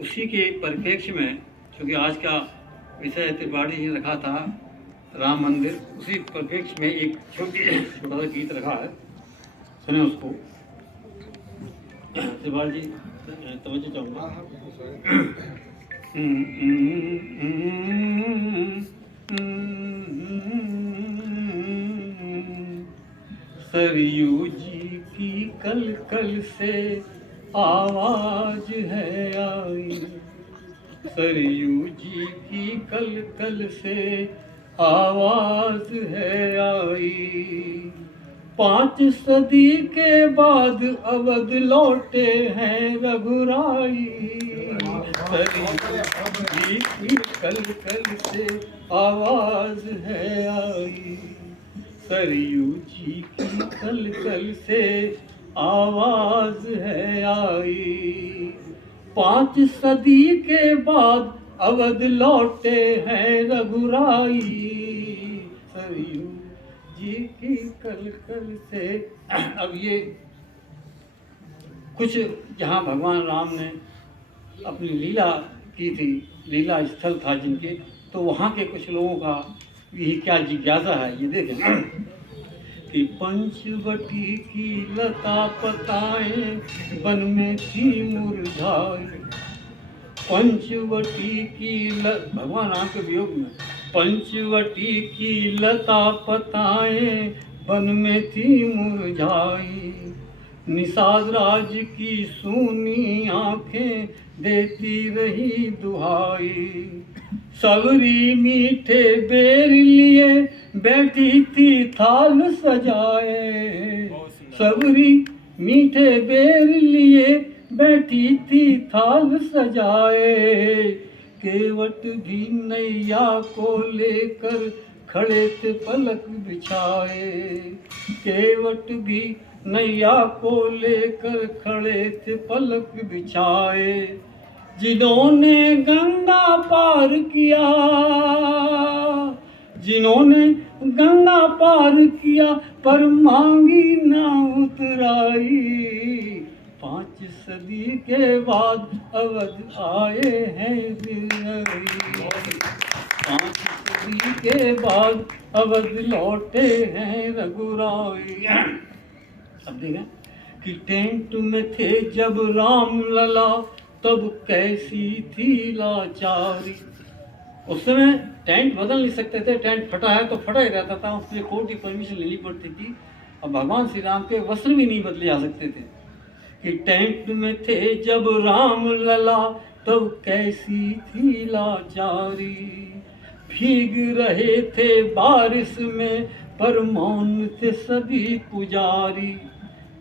उसी के परिप्रेक्ष्य में, क्योंकि आज का विषय त्रिपाठी जी ने रखा था राम मंदिर, उसी परिप्रेक्ष्य में एक छोटा सा गीत रखा है, सुने उसको। त्रिपाठी जी तवज्जो चाहूँगा। सरयू जी की कल कल से आवाज है आई, सरयू जी की कल कल से आवाज है आई। 5 सदी के बाद अवध लौटे हैं रघुराई, सरयू जी की कल कल से आवाज है आई, सरयू जी की कल कल से आवाज है आई। 5 सदी के बाद अवध लौटे हैं रघुराई, सरयू जी की कल कल से। अब ये कुछ जहाँ भगवान राम ने अपनी लीला की थी, लीला स्थल था जिनके, तो वहाँ के कुछ लोगों का यही क्या जिज्ञासा है, ये देखें कि पंचवटी की लता पताएं वन में थी मुरझाई, पंचवटी की भगवान राम के वियोग में, पंचवटी की लता पताएं वन में थी मुरझाई, निषाद राज की सूनी आंखें देती रही दुहाई, सबरी मीठे बेर लिए बैठी थी थाल सजाए, सबरी मीठे बेर लिए बैठी थी थाल सजाए, केवट भी नैया को लेकर खड़े थे पलक बिछाए, केवट भी नैया को लेकर खड़े थे पलक बिछाए, जिन्होंने गंगा पार किया, जिन्होंने गंगा पार किया पर मांगी ना उतराई, 5 सदी के बाद अवध आए हैं वीर, 5 सदी के बाद अवध लौटे हैं रघुराई। अब देखें कि टेंट में थे जब राम लला तब कैसी थी लाचारी, उस समय टेंट बदल नहीं सकते थे, टेंट फटा है तो फटा ही रहता था, उसके लिए कोर्ट की परमिशन लेनी पड़ती थी, और भगवान श्री राम के वस्त्र भी नहीं बदले जा सकते थे। कि टेंट में थे जब राम लला तब कैसी थी लाचारी, भीग रहे थे बारिश में पर मौन थे सभी पुजारी,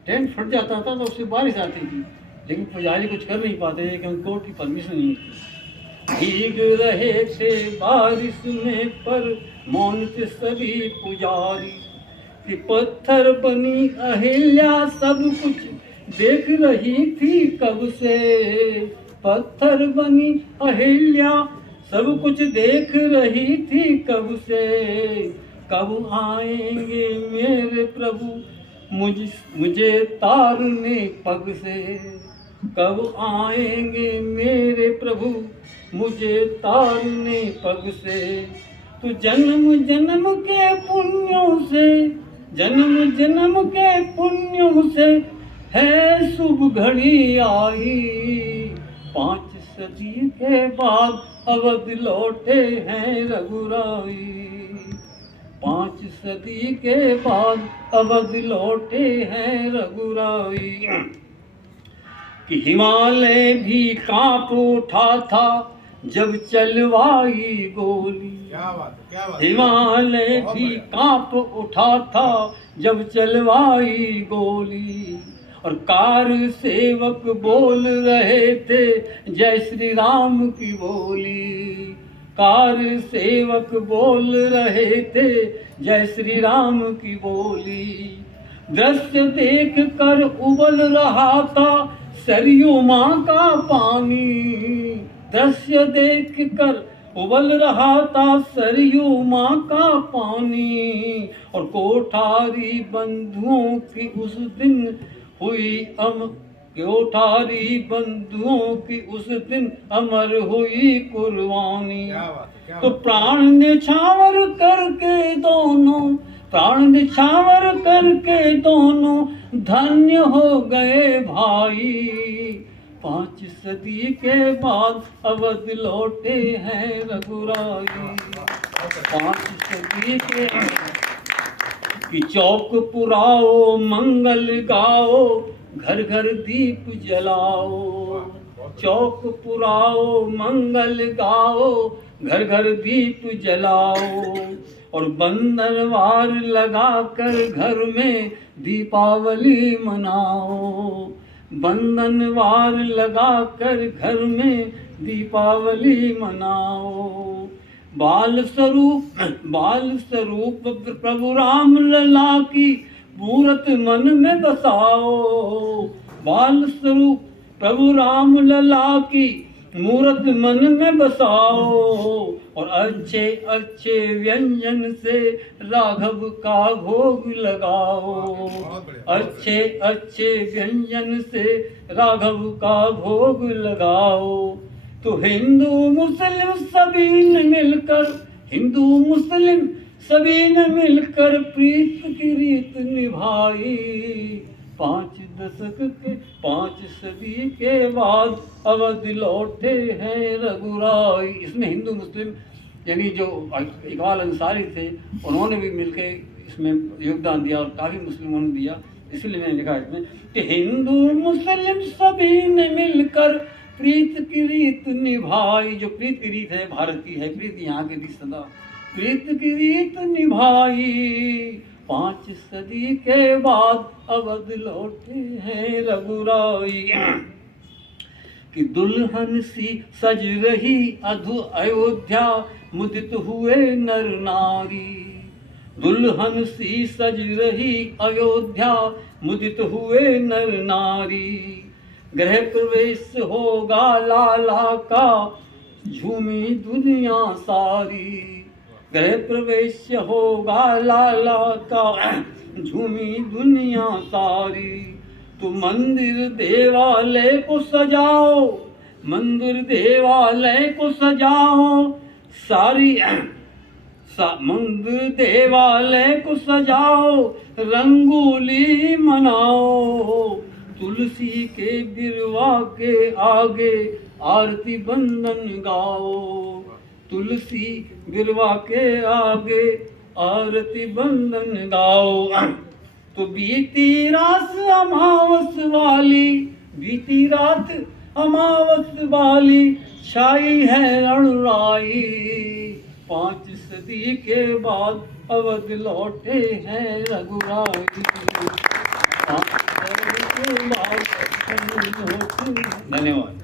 टेंट फट जाता था तो उससे बारिश आती थी, लेकिन पुजारी कुछ कर नहीं पाते क्योंकि कोर्ट की परमिशन नहीं थी। भीग रहे थे बारिश में पर मौन थे सभी पुजारी, कि पत्थर बनी अहिल्या सब कुछ देख रही थी कब से, पत्थर बनी अहिल्या सब कुछ देख रही थी कब से, कब आएंगे मेरे प्रभु मुझे तारने पग से, कब आएंगे मेरे प्रभु मुझे तारने पग से, तो जन्म जन्म के पुण्यों से, जन्म जन्म के पुण्यों से है शुभ घड़ी आई, 5 सदी के बाद अवध लौटे हैं रघुराई, 5 सदी के बाद अवध लौटे हैं रघुराई। कि हिमालय भी कांप उठा था जब चलवाई गोली, क्या बात, हिमालय भी कांप उठा था जब चलवाई गोली, और कार सेवक बोल रहे थे जय श्री राम की बोली, कार सेवक बोल रहे थे जय श्री राम की बोली, दृश्य देख कर उबल रहा था सरयू माँ का पानी, दृश्य देख कर उबल रहा था सरयू माँ का पानी, और कोठारी बंधुओं की उस दिन हुई कि उठारी बंधुओं की उस दिन अमर हुई कुर्बानी। तो प्राण निछावर करके दोनों, प्राण निछावर करके दोनों धन्य हो गए भाई। 5 सदी के बाद अवध लौटे हैं रघुराई। 5 सदी के कि चौक पुराओ मंगल गाओ, घर घर दीप जलाओ। चौक पुराओ मंगल गाओ, घर घर दीप जलाओ। और बंधनवार लगा कर घर में दीपावली मनाओ। बंधनवार लगा कर घर में दीपावली मनाओ। बाल स्वरूप प्रभु राम लला की मूरत मन में बसाओ। बाल स्वरूप प्रभु राम लला की मूरत मन में बसाओ। और अच्छे अच्छे व्यंजन से राघव का भोग लगाओ। अच्छे अच्छे व्यंजन से राघव का भोग लगाओ। तो हिंदू मुस्लिम सभी ने मिलकर, हिंदू मुस्लिम सभी ने मिलकर प्रीत की रीत निभाई। 5 दशक के 5 सदी के बाद अवध लौटे हैं रघुराई। इसमें हिंदू मुस्लिम यानी जो इकबाल अंसारी थे उन्होंने भी मिलकर इसमें योगदान दिया और काफ़ी मुस्लिमों ने दिया। इसलिए मैंने लिखा इसमें कि हिंदू मुस्लिम सभी ने मिलकर प्रीत की रीत निभाई। जो प्रीत की रीत है भारत की है, प्रीत यहाँ की रीत सदा प्रीत की रीत निभाई। 5 सदी के बाद अवध लौटे हैं रघुराई। कि दुल्हन सी सज रही अयोध्या, मुदित हुए नर नारी। दुल्हन सी सज रही अयोध्या, मुदित हुए नर नारी। गृह प्रवेश होगा लाला का, झूमी दुनिया सारी। गृह प्रवेश होगा लाला का, झूमी दुनिया सारी। तो मंदिर देवालय को सजाओ, मंदिर देवालय को सजाओ सारी। मंदिर देवालय को सजाओ, रंगोली मनाओ। तुलसी के बिरवा के आगे आरती बंदन गाओ। तुलसी बिरवा के आगे आरती बंदन गाओ। तो बीती रात अमावस वाली, बीती रात अमावस वाली छाई है रणराई। 5 सदी के बाद अवध लौटे हैं रघुराई। 5 सदी के बाद धन्यवाद।